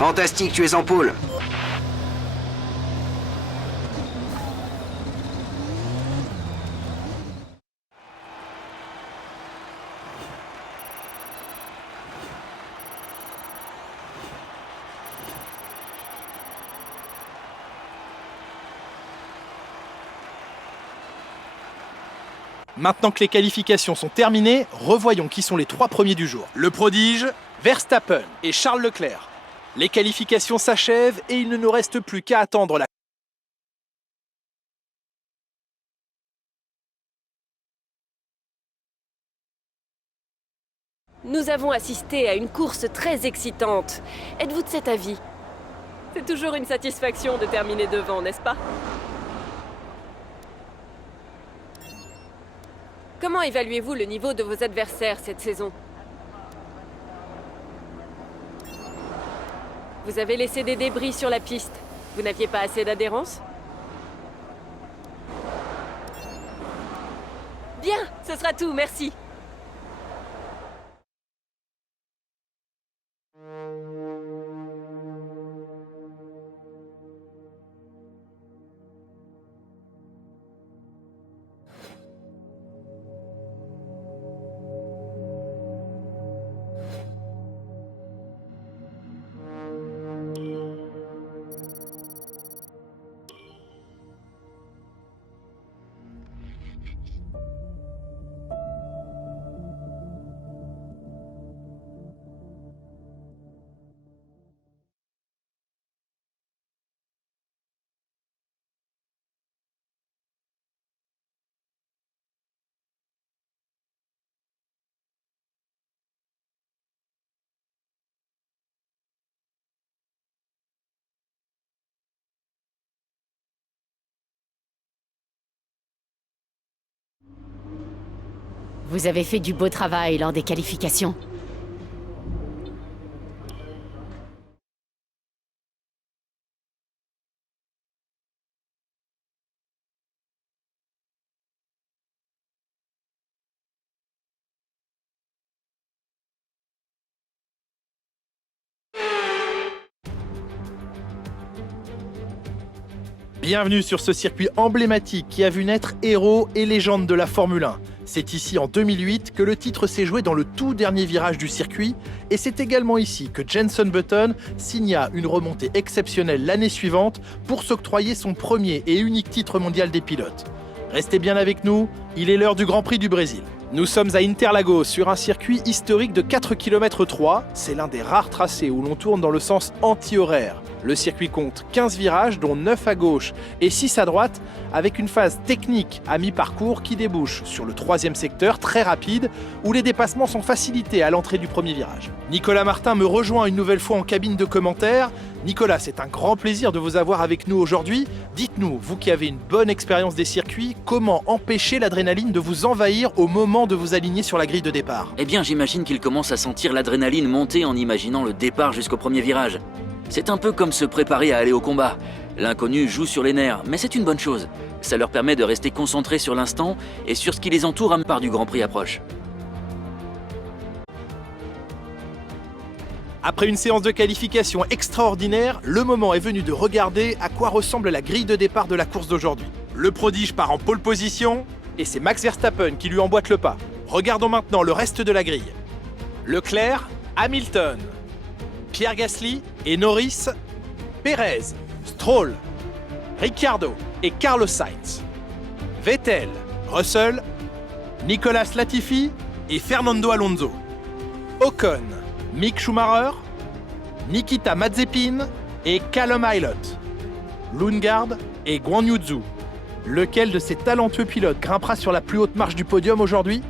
Fantastique, tu es en pôle. Maintenant que les qualifications sont terminées, revoyons qui sont les 3 premiers du jour. Le prodige, Verstappen et Charles Leclerc. Les qualifications s'achèvent et il ne nous reste plus qu'à attendre la... Nous avons assisté à une course très excitante. Êtes-vous de cet avis? C'est toujours une satisfaction de terminer devant, n'est-ce pas? Comment évaluez-vous le niveau de vos adversaires cette saison? Vous avez laissé des débris sur la piste. Vous n'aviez pas assez d'adhérence? Bien, ce sera tout, merci. Vous avez fait du beau travail lors des qualifications. Bienvenue sur ce circuit emblématique qui a vu naître héros et légendes de la Formule 1. C'est ici en 2008 que le titre s'est joué dans le tout dernier virage du circuit et c'est également ici que Jenson Button signa une remontée exceptionnelle l'année suivante pour s'octroyer son premier et unique titre mondial des pilotes. Restez bien avec nous, il est l'heure du Grand Prix du Brésil. Nous sommes à Interlagos sur un circuit historique de 4 km 3. C'est l'un des rares tracés où l'on tourne dans le sens anti-horaire. Le circuit compte 15 virages, dont 9 à gauche et 6 à droite, avec une phase technique à mi-parcours qui débouche sur le 3e secteur, très rapide, où les dépassements sont facilités à l'entrée du premier virage. Nicolas Martin me rejoint une nouvelle fois en cabine de commentaires. Nicolas, c'est un grand plaisir de vous avoir avec nous aujourd'hui. Dites-nous, vous qui avez une bonne expérience des circuits, comment empêcher l'adrénaline de vous envahir au moment de vous aligner sur la grille de départ? Eh bien, j'imagine qu'il commence à sentir l'adrénaline monter en imaginant le départ jusqu'au premier virage. C'est un peu comme se préparer à aller au combat. L'inconnu joue sur les nerfs, mais c'est une bonne chose. Ça leur permet de rester concentrés sur l'instant et sur ce qui les entoure à part du Grand Prix approche. Après une séance de qualification extraordinaire, le moment est venu de regarder à quoi ressemble la grille de départ de la course d'aujourd'hui. Le prodige part en pole position et c'est Max Verstappen qui lui emboîte le pas. Regardons maintenant le reste de la grille. Leclerc, Hamilton, Pierre Gasly et Norris, Perez, Stroll, Ricciardo et Carlos Sainz, Vettel, Russell, Nicolas Latifi et Fernando Alonso, Ocon, Mick Schumacher, Nikita Mazepin et Callum Ilott, Lundgaard et Guan Yu Zhou. Lequel de ces talentueux pilotes grimpera sur la plus haute marche du podium aujourd'hui ?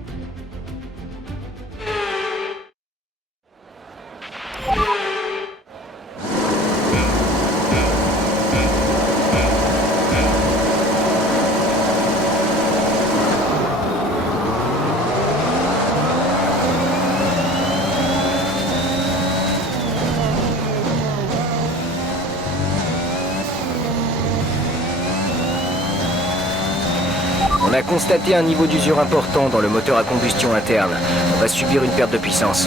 On a constaté un niveau d'usure important dans le moteur à combustion interne. On va subir une perte de puissance.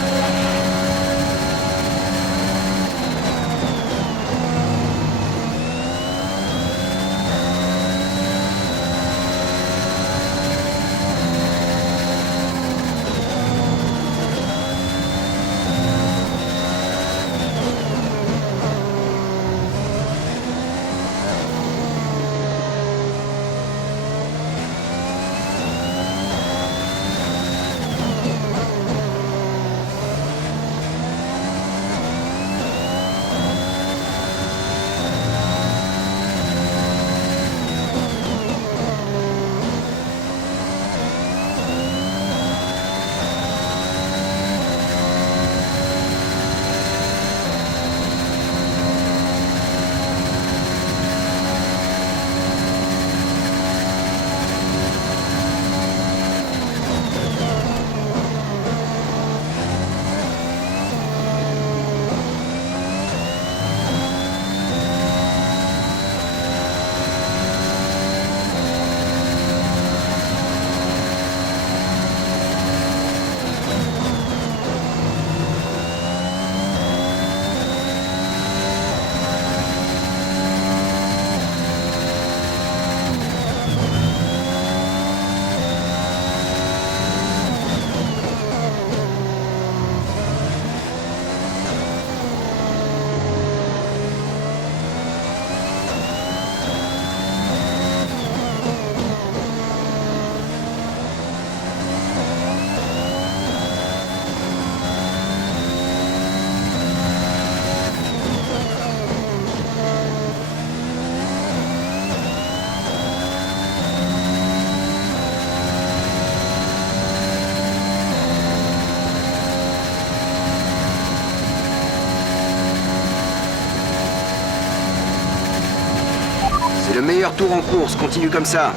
C'est le meilleur tour en course, continue comme ça.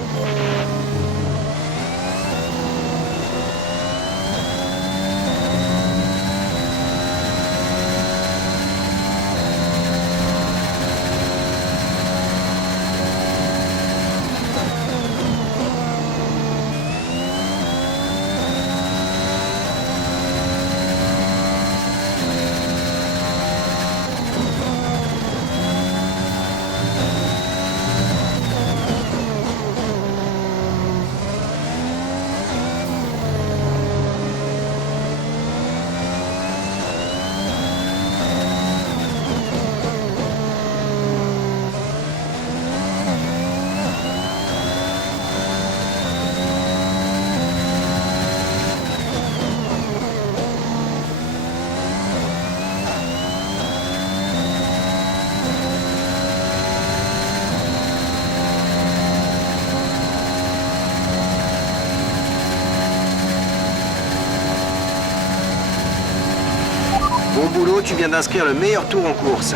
Bon boulot, tu viens d'inscrire le meilleur tour en course.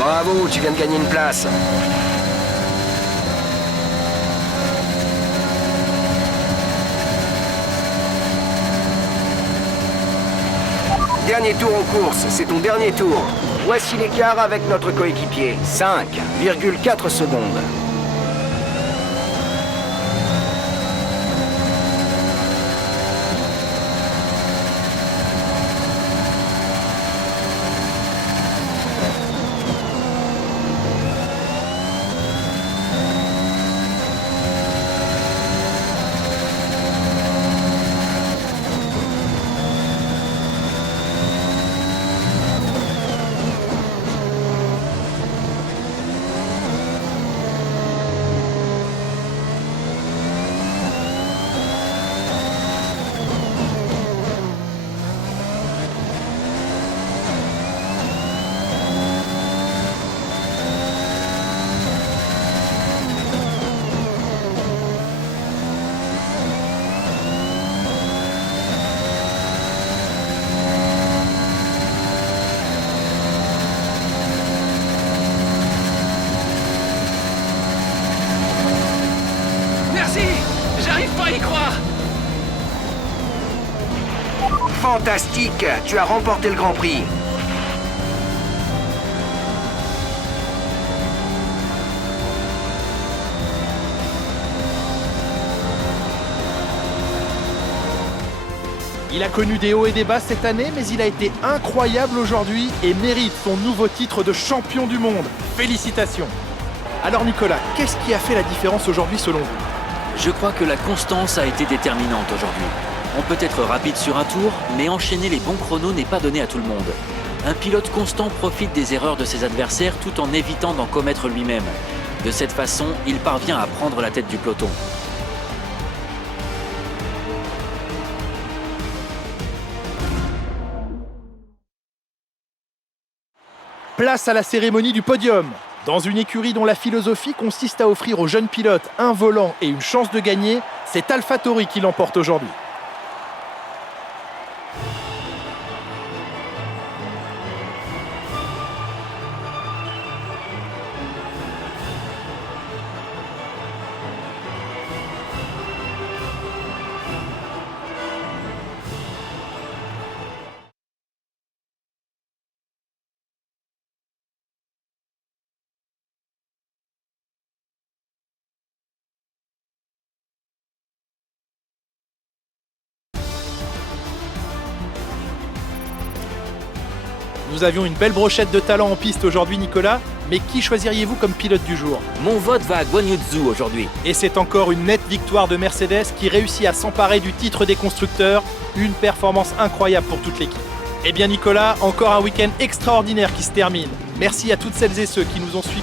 Bravo, tu viens de gagner une place. Dernier tour en course, c'est ton dernier tour. Voici l'écart avec notre coéquipier. 5,4 secondes. J'arrive pas à y croire. Fantastique, tu as remporté le Grand Prix. Il a connu des hauts et des bas cette année, mais il a été incroyable aujourd'hui et mérite son nouveau titre de champion du monde. Félicitations! Alors Nicolas, qu'est-ce qui a fait la différence aujourd'hui selon vous? Je crois que la constance a été déterminante aujourd'hui. On peut être rapide sur un tour, mais enchaîner les bons chronos n'est pas donné à tout le monde. Un pilote constant profite des erreurs de ses adversaires tout en évitant d'en commettre lui-même. De cette façon, il parvient à prendre la tête du peloton. Place à la cérémonie du podium. Dans une écurie dont la philosophie consiste à offrir aux jeunes pilotes un volant et une chance de gagner, c'est AlphaTauri qui l'emporte aujourd'hui. Nous avions une belle brochette de talent en piste aujourd'hui, Nicolas, mais qui choisiriez-vous comme pilote du jour? Mon vote va à Guan Yu Zhou aujourd'hui. Et c'est encore une nette victoire de Mercedes qui réussit à s'emparer du titre des constructeurs, une performance incroyable pour toute l'équipe. Eh bien Nicolas, encore un week-end extraordinaire qui se termine. Merci à toutes celles et ceux qui nous ont suivis